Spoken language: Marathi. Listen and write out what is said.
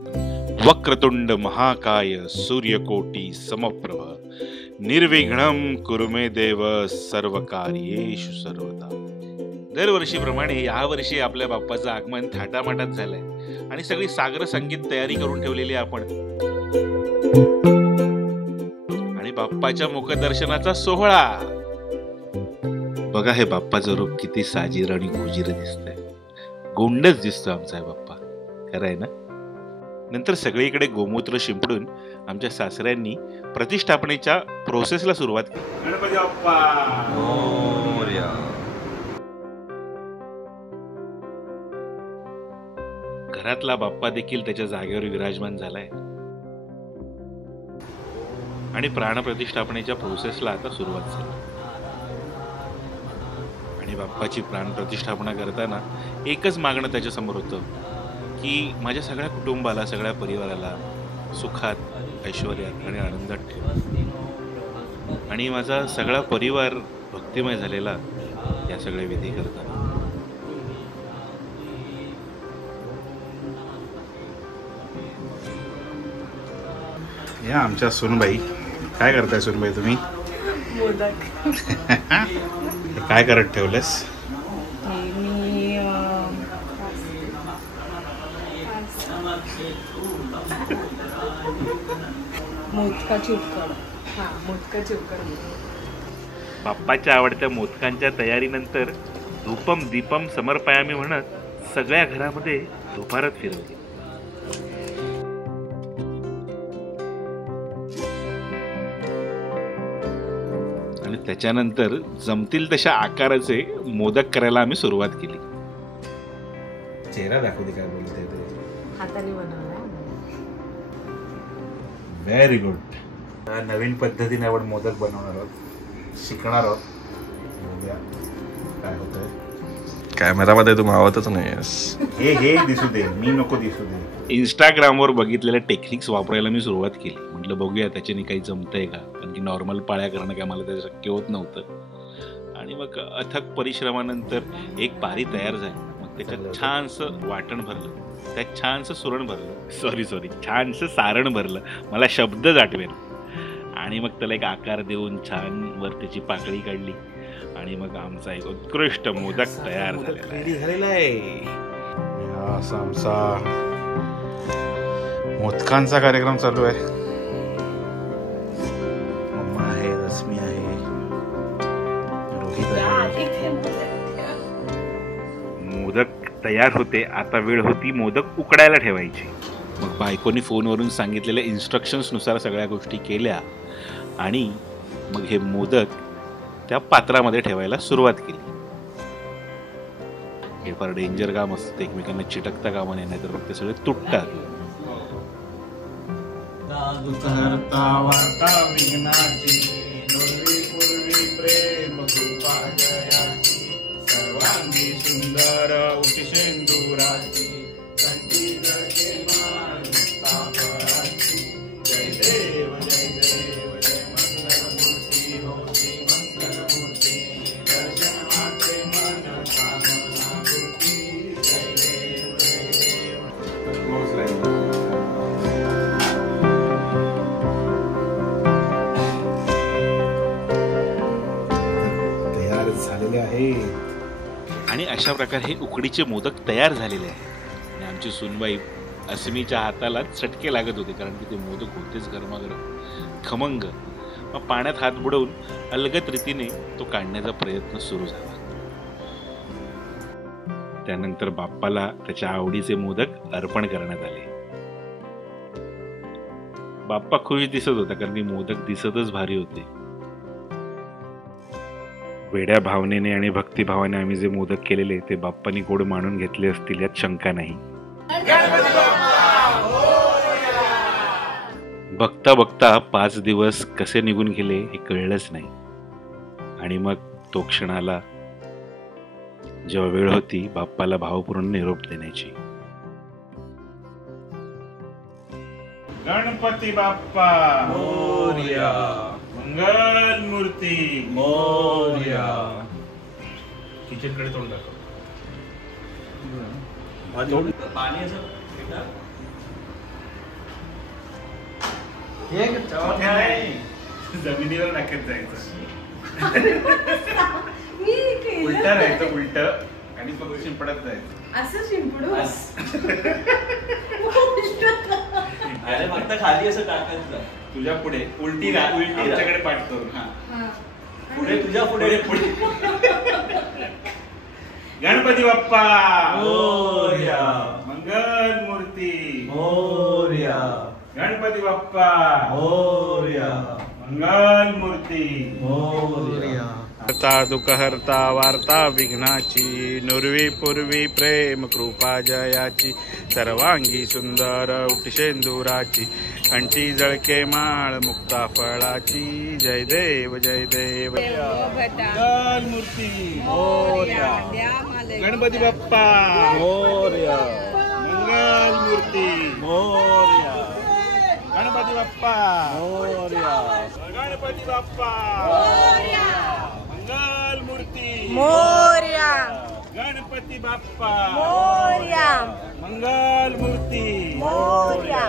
वक्रतुंड महाकाय सूर्यकोटी समप्रभ निर्विघ्नं कुरु मे देव सर्व कार्येषु सर्वदा। दरवर्षीप्रमाणे यावर्षी आपल्या बाप्पाचं आगमन थाटामाटात झालंय आणि सगळी सागर संगीत तयारी करून ठेवलेली आपण आणि बाप्पाच्या मुखदर्शनाचा सोहळा बघा। हे बाप्पाचं रूप किती साजीर आणि गुजीर दिसतंय, गोंडच दिसतो आमचा बाप्पा, खरं आहे ना। नंतर सगळीकडे गोमूत्र शिंपडून आमच्या सासऱ्यांनी प्रतिष्ठापनेच्या प्रोसेसला सुरुवात केली। गणपती बाप्पा मोरया। घरातला बाप्पा देखील त्याच्या जागेवर विराजमान झालाय आणि प्राणप्रतिष्ठापनेच्या प्रोसेसला आता सुरुवात झाली। आणि बाप्पाची प्राणप्रतिष्ठापना करताना एकच मागणं त्याच्या समोर होतं की माझ्या सगळ्या कुटुंबाला, सगळ्या परिवाराला सुखात, ऐश्वर्यात आणि आनंदात ठेव आणि माझा सगळा परिवार भक्तिमय झालेला या सगळ्या विधी करताना। या आमच्या सुनबाई, काय करताय सुनबाई तुम्ही? मोदक। काय करत ठेवलेस? मी मोदकाची उकड। मोदकाची उकड। बाप्पाच्या आवडत्या मोदकांच्या तयारीनंतर धूपम दीपम समर्पयामी म्हणत सगळ्या घरामध्ये धुपारत फिरवली आणि त्याच्यानंतर जमतील तशा आकाराचे मोदक करायला आम्ही सुरुवात केली। चेहरा दाखवते काय बोलते ते? हाताने बनवला। Very good. नवीन पद्धतीने आपण मोदक बनवणार आहोत, शिकणार आहोत, बघूया काय होतंय। कॅमेरामध्ये तू मावतच नाहीस। हे दिसू दे, मी नको दिसू दे। इंस्टाग्रामवर बघितलेल्या टेक्निक्स वापरायला मी सुरुवात केली। म्हटलं बघूया त्याच्याने काही जमतंय का, कारण की नॉर्मल पाळ्या करणं काय मला ते शक्य होत नव्हतं। आणि मग अथक परिश्रमानंतर एक पारी तयार झाली। मग त्याच्यात छानसं वाटण भरलं, त्यात छानसं सुरण भरलं, सॉरी छानसं सारण भरलं, मला शब्दच आठवेल। आणि मग त्याला एक आकार देऊन छान वर त्याची पाकळी काढली आणि मग आमचा एक उत्कृष्ट मोदक तयार झालेला आहे। असा आमचा मोदकांचा कार्यक्रम चालू आहे। मम्मा आहे, रश्मी आहे, रोहित आहे। मोदक तयार होते, आता वेळ होती मोदक उकडायला ठेवायची। मग बायकोनी फोनवरून सांगितलेल्या इन्स्ट्रक्शन्स नुसार सगळ्या गोष्टी केल्या आणि मग हे मोदक त्या पात्रामध्ये ठेवायला सुरुवात केली। हे फार डेंजर काम असतं, एकमेकांना चिटकता कामा नये, नाहीतर मग ते सगळे तुटतात। आणि अशा प्रकारे हे उकडीचे मोदक तयार झालेले आहेत। आणि आमची सुनबाई अस्मीच्या हाताला चटके लागत होते, कारण की ते मोदक होतेच गरमागरम खमंग। मग पाण्यात हात बुडवून अलगद रीतीने तो काढण्याचा प्रयत्न सुरू झाला। त्यानंतर बाप्पाला त्याच्या आवडीचे मोदक अर्पण करण्यात आले। बाप्पा खुश दिसत होता, कारण की मोदक दिसतच भारी होते। वेड्या भावनेने आणि भक्तिभावाने आम्ही जे मोदक केलेले ते बाप्पानी गोड मानून घेतले असतील यात शंका नाही। बघता बघता 5 दिवस कसे निघून गेले हे कळलंच नाही। आणि मग तो क्षण आला जेव्हा वेळ होती बाप्पाला भावपूर्ण निरोप देण्याची। गणपती बाप्पा मोरया, मंगल मूर्ती मोरया। किचनकडे तोंड दाखव। पाणी असं जमिनीवर टाकत जायचं, उलट राहायचं, उलट आणि फक्त शिंपडत जायचं. असं शिंपडू अरे फक्त खाली असं टाकायचं, तुझ्या पुढे उलटी राहा, उलटी आमच्याकडे पाठ करून. हा पुढे तुझ्या पुढे पुढे. गणपती बाप्पा मोरया, मंगल मूर्ती मोरया, गणपती बाप्पा मोरया, मंगल मूर्ती मोरया. हरता दुःख हरता वार्ता विघ्नाची, नुर्वी पूर्वी प्रेम कृपा जयाची, सर्वांगी सुंदर उठशेंदुराची, कंठी जळके माळ मुक्ता फळाची, जय देव जय देव. मंगल मूर्ती मोरया, गणपती बाप्पा मोरया, मंगल मूर्ती मोरया, गणपती बाप्पा मोरया, गणपती बाप्पा मंगल मूर्ती मोरया, गणपती बाप्पा मोरया, मंगल मूर्ती मोरया.